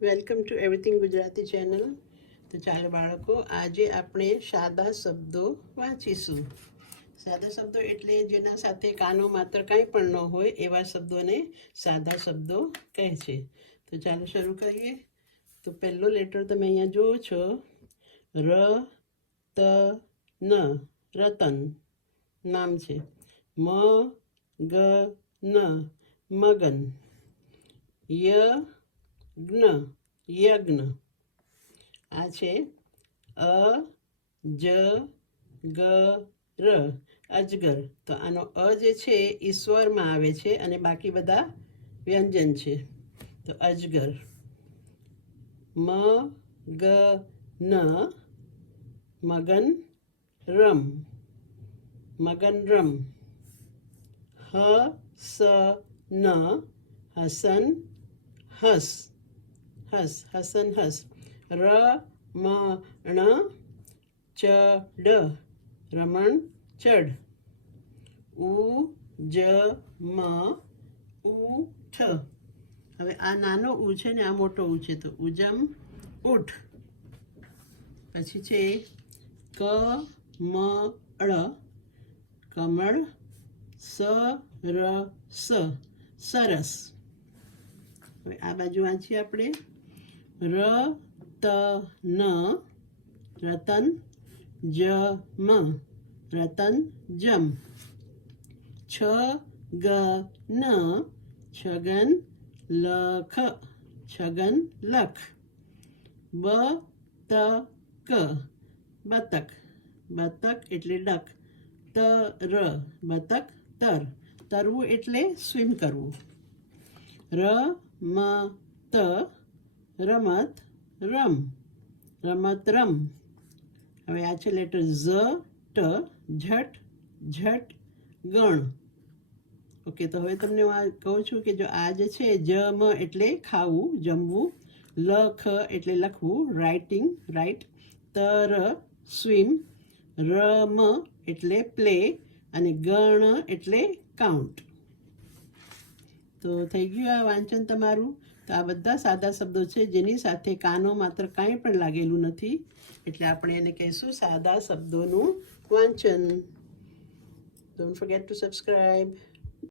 Welcome to everything Gujarati channel. તો ચાલો બાળકો, આજે આપણે સાદા શબ્દો વાંચીશું. સાદા શબ્દો એટલે જેના સાથે કાનો માત્ર કાંઈ પણ ન હોય એવા શબ્દોને સાદા શબ્દો કહે છે. તો ચાલો શરૂ કરીએ. તો પહેલો લેટર તમે અહીંયા જુઓ છો, ર ત ન, રતન નામ છે. મ ગ ન, મગન. ય જ્ઞ, યજ્ઞ. આ છે અ જ ગ ર, અજગર. તો આનો અ જે છે એ સ્વરમાં આવે છે અને બાકી બધા વ્યંજન છે. તો અજગર. મ ગ ન, મગન રમ, મગન રમ. હ સ ન, હસન હસ, હસ, હસન હસ. ર મ ણ, ચડ, રમણ ચડ. ઉ જ મ, ઉઠ. હવે આ નાનો ઉ છે ને આ મોટો ઉ છે, તો ઉજમ ઉઠ. પછી છે ક મ ળ, કમળ. સ ર સ, સરસ. હવે આ બાજુ વાંચીએ આપણે. ર ત ન, રતન. જ મ, રતન જમ. છ ગ ન, છગન લખ, છગન લખ. બ ત ક, બતક, બતક એટલે ડક. ત ર, બતક તર, તરવું એટલે સ્વિમ કરવું. ર મ ત, રમત રમ, રમત રમ. હવે આ છે લેટર ઝ ટ, ઝટ ઝટ ગણ. ઓકે, તો હવે તમને હું કહું છું કે જો આ જે છે જ મ એટલે ખાવું, જમવું. લ ખ એટલે લખવું, રાઇટિંગ, રાઇટ. ત ર, સ્વિમ. ર મ એટલે પ્લે અને ગણ એટલે કાઉન્ટ. તો થઈ ગયું આ વાંચન તમારું. તો આ બધા સાદા શબ્દો છે જેની સાથે કાનો માત્ર કાંઈ પણ લાગેલું નથી, એટલે આપણે એને કહીશું સાદા શબ્દોનું વાંચન. Don't forget two subscribe.